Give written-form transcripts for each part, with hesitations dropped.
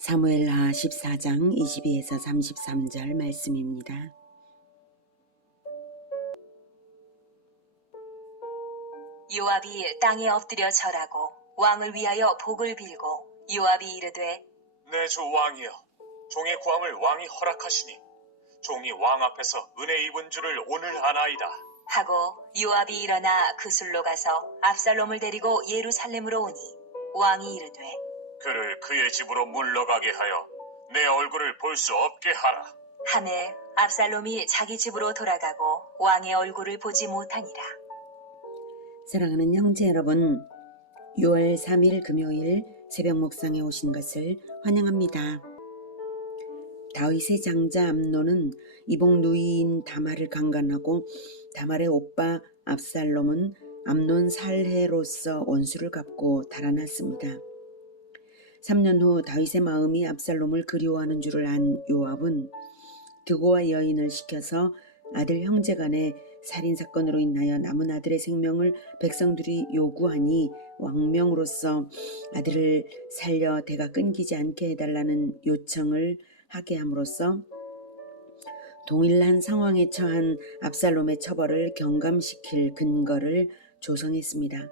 사무엘하 14장 22에서 33절 말씀입니다. 요압이 땅에 엎드려 절하고 왕을 위하여 복을 빌고 요압이 이르되 내 주 왕이여, 종의 구함을 왕이 허락하시니 종이 왕 앞에서 은혜 입은 줄을 오늘 아나이다 하고 요압이 일어나 그술로 가서 압살롬을 데리고 예루살렘으로 오니 왕이 이르되 그를 그의 집으로 물러가게 하여 내 얼굴을 볼 수 없게 하라. 하매 압살롬이 자기 집으로 돌아가고 왕의 얼굴을 보지 못하니라. 사랑하는 형제 여러분, 6월 3일 금요일 새벽 묵상에 오신 것을 환영합니다. 다윗의 장자 암논은 이복 누이인 다말을 강간하고 다말의 오빠 압살롬은 암논 살해로서 원수를 갚고 달아났습니다. 3년 후 다윗의 마음이 압살롬을 그리워하는 줄을 안 요압은 드고와 여인을 시켜서 아들 형제 간의 살인사건으로 인하여 남은 아들의 생명을 백성들이 요구하니 왕명으로서 아들을 살려 대가 끊기지 않게 해달라는 요청을 하게 함으로써 동일한 상황에 처한 압살롬의 처벌을 경감시킬 근거를 조성했습니다.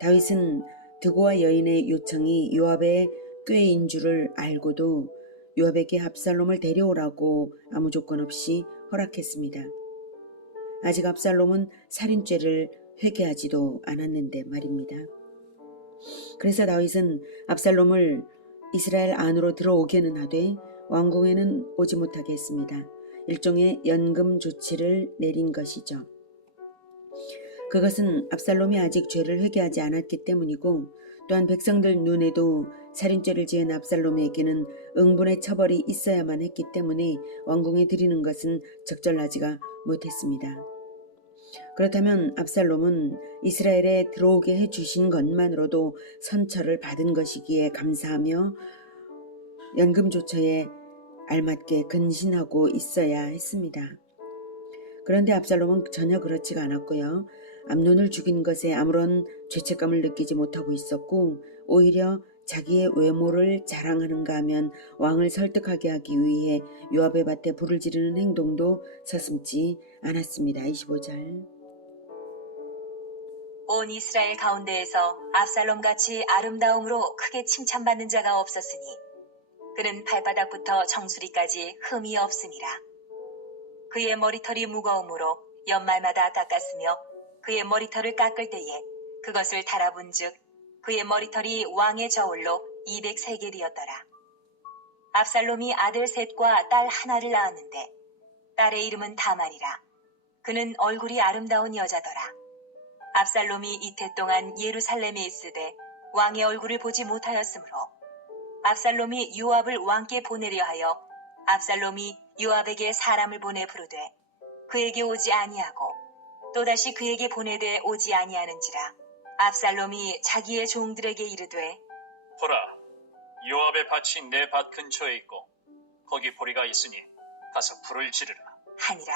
다윗은 드고와 여인의 요청이 요압의 꾀인 줄을 알고도 요압에게 압살롬을 데려오라고 아무 조건 없이 허락했습니다. 아직 압살롬은 살인죄를 회개하지도 않았는데 말입니다. 그래서 다윗은 압살롬을 이스라엘 안으로 들어오게는 하되 왕궁에는 오지 못하게 했습니다. 일종의 연금 조치를 내린 것이죠. 그것은 압살롬이 아직 죄를 회개하지 않았기 때문이고 또한 백성들 눈에도 살인죄를 지은 압살롬에게는 응분의 처벌이 있어야만 했기 때문에 왕궁에 들이는 것은 적절하지가 못했습니다. 그렇다면 압살롬은 이스라엘에 들어오게 해주신 것만으로도 선처를 받은 것이기에 감사하며 연금 조처에 알맞게 근신하고 있어야 했습니다. 그런데 압살롬은 전혀 그렇지가 않았고요. 암논을 죽인 것에 아무런 죄책감을 느끼지 못하고 있었고 오히려 자기의 외모를 자랑하는가 하면 왕을 설득하게 하기 위해 요압의 밭에 불을 지르는 행동도 서슴지 않았습니다. 25절. 온 이스라엘 가운데에서 압살롬같이 아름다움으로 크게 칭찬받는 자가 없었으니 그는 발바닥부터 정수리까지 흠이 없으니라. 그의 머리털이 무거우므로 연말마다 깎았으며 그의 머리털을 깎을 때에 그것을 달아본즉 그의 머리털이 왕의 저울로 200세겔이었더라. 압살롬이 아들 셋과 딸 하나를 낳았는데 딸의 이름은 다말이라. 그는 얼굴이 아름다운 여자더라. 압살롬이 이태 동안 예루살렘에 있으되 왕의 얼굴을 보지 못하였으므로 압살롬이 요압을 왕께 보내려 하여 압살롬이 요압에게 사람을 보내 부르되 그에게 오지 아니하고 또다시 그에게 보내되 오지 아니하는지라. 압살롬이 자기의 종들에게 이르되 보라, 요압의 밭이 내 밭 근처에 있고 거기 보리가 있으니 가서 불을 지르라 하니라.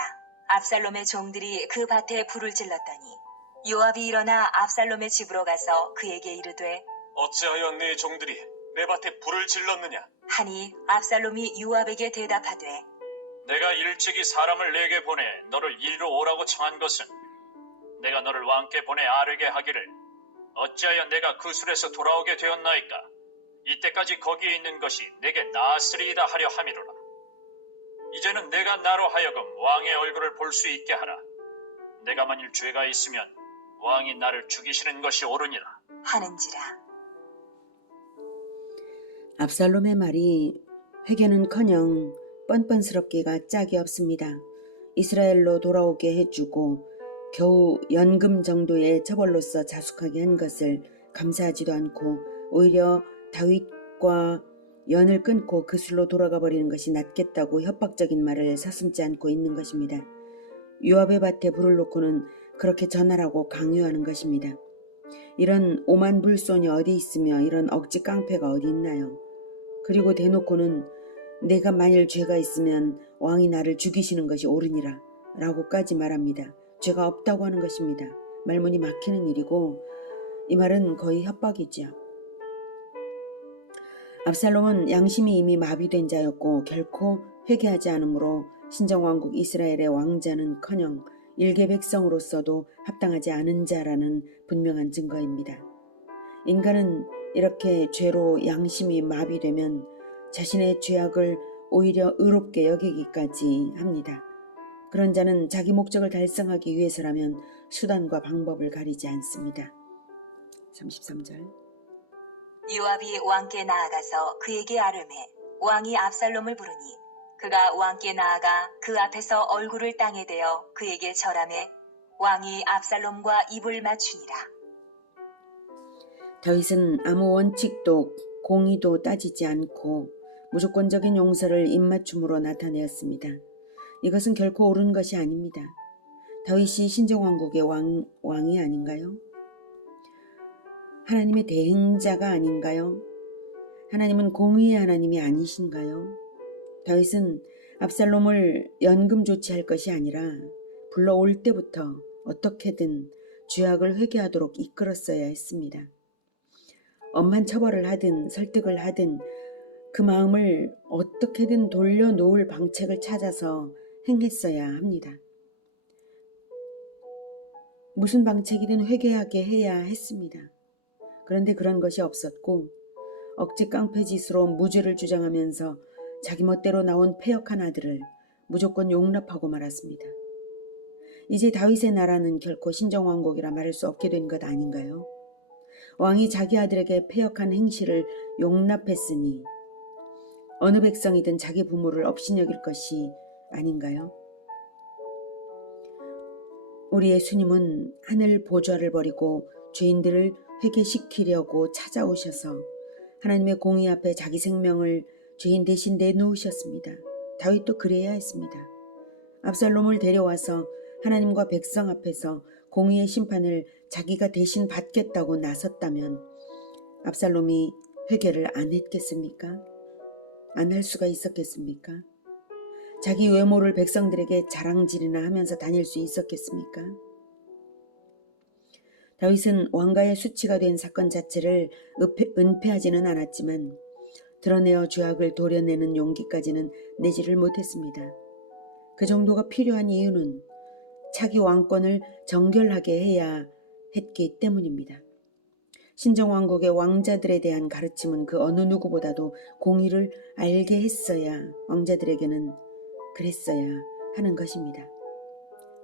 압살롬의 종들이 그 밭에 불을 질렀더니 요압이 일어나 압살롬의 집으로 가서 그에게 이르되 어찌하여 네 종들이 내 밭에 불을 질렀느냐? 하니 압살롬이 요압에게 대답하되 내가 일찍이 사람을 내게 보내 너를 이리로 오라고 청한 것은 내가 너를 왕께 보내 아뢰게 하기를 어찌하여 내가 그술에서 돌아오게 되었나이까? 이때까지 거기에 있는 것이 내게 나으리이다 하려 함이로라. 이제는 내가 나로 하여금 왕의 얼굴을 볼 수 있게 하라. 내가 만일 죄가 있으면 왕이 나를 죽이시는 것이 옳으니라 하는지라. 압살롬의 말이 회개는커녕 뻔뻔스럽기가 짝이 없습니다. 이스라엘로 돌아오게 해주고 겨우 연금 정도의 처벌로서 자숙하게 한 것을 감사하지도 않고 오히려 다윗과 연을 끊고 그술로 돌아가 버리는 것이 낫겠다고 협박적인 말을 서슴지 않고 있는 것입니다. 요압의 밭에 불을 놓고는 그렇게 전하라고 강요하는 것입니다. 이런 오만 불손이 어디 있으며 이런 억지 깡패가 어디 있나요? 그리고 대놓고는 내가 만일 죄가 있으면 왕이 나를 죽이시는 것이 옳으니라 라고까지 말합니다. 죄가 없다고 하는 것입니다. 말문이 막히는 일이고 이 말은 거의 협박이죠. 압살롬은 양심이 이미 마비된 자였고 결코 회개하지 않으므로 신정왕국 이스라엘의 왕자는커녕 일개 백성으로서도 합당하지 않은 자라는 분명한 증거입니다. 인간은 이렇게 죄로 양심이 마비되면 자신의 죄악을 오히려 의롭게 여기기까지 합니다. 그런 자는 자기 목적을 달성하기 위해서라면 수단과 방법을 가리지 않습니다. 33절. 요압이 왕께 나아가서 그에게 아뢰매 왕이 압살롬을 부르니 그가 왕께 나아가 그 앞에서 얼굴을 땅에 대어 그에게 절하매 왕이 압살롬과 입을 맞추니라. 다윗은 아무 원칙도 공의도 따지지 않고 무조건적인 용서를 입맞춤으로 나타내었습니다. 이것은 결코 옳은 것이 아닙니다. 다윗이 신정왕국의 왕이 아닌가요? 하나님의 대행자가 아닌가요? 하나님은 공의의 하나님이 아니신가요? 다윗은 압살롬을 연금 조치할 것이 아니라 불러올 때부터 어떻게든 죄악을 회개하도록 이끌었어야 했습니다. 엄한 처벌을 하든 설득을 하든 그 마음을 어떻게든 돌려놓을 방책을 찾아서 행했어야 합니다. 무슨 방책이든 회개하게 해야 했습니다. 그런데 그런 것이 없었고 억지 깡패짓으로 무죄를 주장하면서 자기 멋대로 나온 패역한 아들을 무조건 용납하고 말았습니다. 이제 다윗의 나라는 결코 신정왕국이라 말할 수 없게 된 것 아닌가요? 왕이 자기 아들에게 패역한 행실을 용납했으니 어느 백성이든 자기 부모를 업신여길 것이 아닌가요? 우리 예수님은 하늘 보좌를 버리고 죄인들을 회개시키려고 찾아오셔서 하나님의 공의 앞에 자기 생명을 죄인 대신 내놓으셨습니다. 다윗도 그래야 했습니다. 압살롬을 데려와서 하나님과 백성 앞에서 공의의 심판을 자기가 대신 받겠다고 나섰다면 압살롬이 회개를 안 했겠습니까? 안 할 수가 있었겠습니까? 자기 외모를 백성들에게 자랑질이나 하면서 다닐 수 있었겠습니까? 다윗은 왕가의 수치가 된 사건 자체를 은폐하지는 않았지만 드러내어 죄악을 도려내는 용기까지는 내지를 못했습니다. 그 정도가 필요한 이유는 차기 왕권을 정결하게 해야 했기 때문입니다. 신정왕국의 왕자들에 대한 가르침은 그 어느 누구보다도 공의를 알게 했어야 왕자들에게는 그랬어야 하는 것입니다.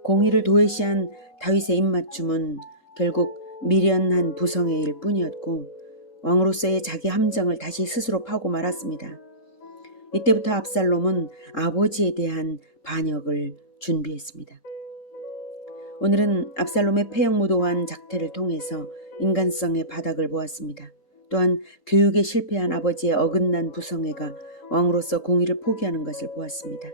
공의를 도외시한 다윗의 입맞춤은 결국 미련한 부성의 일 뿐이었고 왕으로서의 자기 함정을 다시 스스로 파고 말았습니다. 이때부터 압살롬은 아버지에 대한 반역을 준비했습니다. 오늘은 압살롬의 폐역무도한 작태를 통해서 인간성의 바닥을 보았습니다. 또한 교육에 실패한 아버지의 어긋난 부성애가 왕으로서 공의를 포기하는 것을 보았습니다.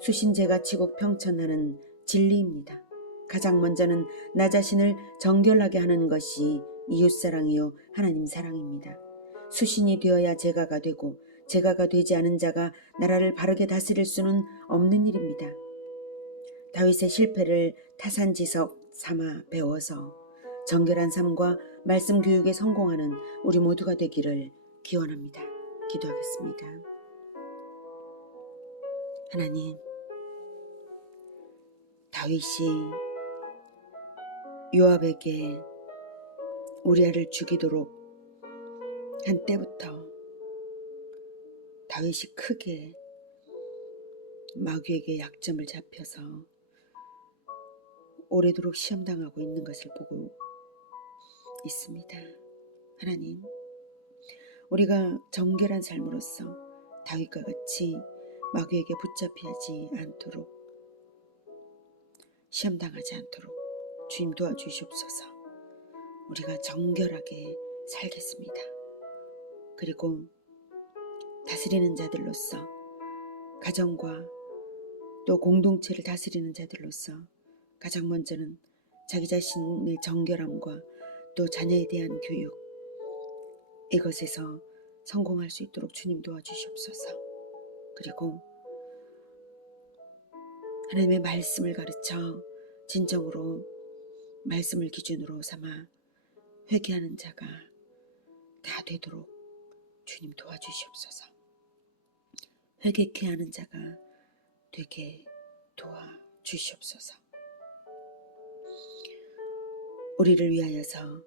수신제가 치고 평천하는 진리입니다. 가장 먼저는 나 자신을 정결하게 하는 것이 이웃사랑이요 하나님 사랑입니다. 수신이 되어야 제가가 되고 제가가 되지 않은 자가 나라를 바르게 다스릴 수는 없는 일입니다. 다윗의 실패를 타산지석 삼아 배워서 정결한 삶과 말씀 교육에 성공하는 우리 모두가 되기를 기원합니다. 기도하겠습니다. 하나님, 다윗이 요압에게 우리아를 죽이도록 한 때부터 다윗이 크게 마귀에게 약점을 잡혀서 오래도록 시험당하고 있는 것을 보고 있습니다. 하나님, 우리가 정결한 삶으로서 다윗과 같이 마귀에게 붙잡히지 않도록 시험당하지 않도록 주님 도와주시옵소서. 우리가 정결하게 살겠습니다. 그리고 다스리는 자들로서 가정과 또 공동체를 다스리는 자들로서 가장 먼저는 자기 자신의 정결함과 또 자녀에 대한 교육, 이것에서 성공할 수 있도록 주님 도와주시옵소서. 그리고 하나님의 말씀을 가르쳐 진정으로 말씀을 기준으로 삼아 회개하는 자가 다 되도록 주님 도와주시옵소서. 회개케 하는 자가 되게 도와주시옵소서. 우리를 위하여서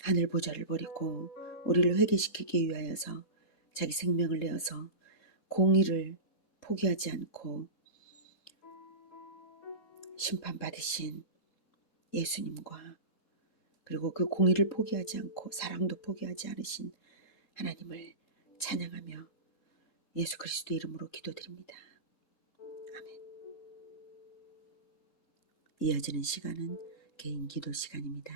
하늘 보좌를 버리고 우리를 회개시키기 위하여서 자기 생명을 내어서 공의를 포기하지 않고 심판받으신 예수님과 그리고 그 공의를 포기하지 않고 사랑도 포기하지 않으신 하나님을 찬양하며 예수 그리스도 이름으로 기도드립니다. 아멘. 이어지는 시간은 개인 기도 시간입니다.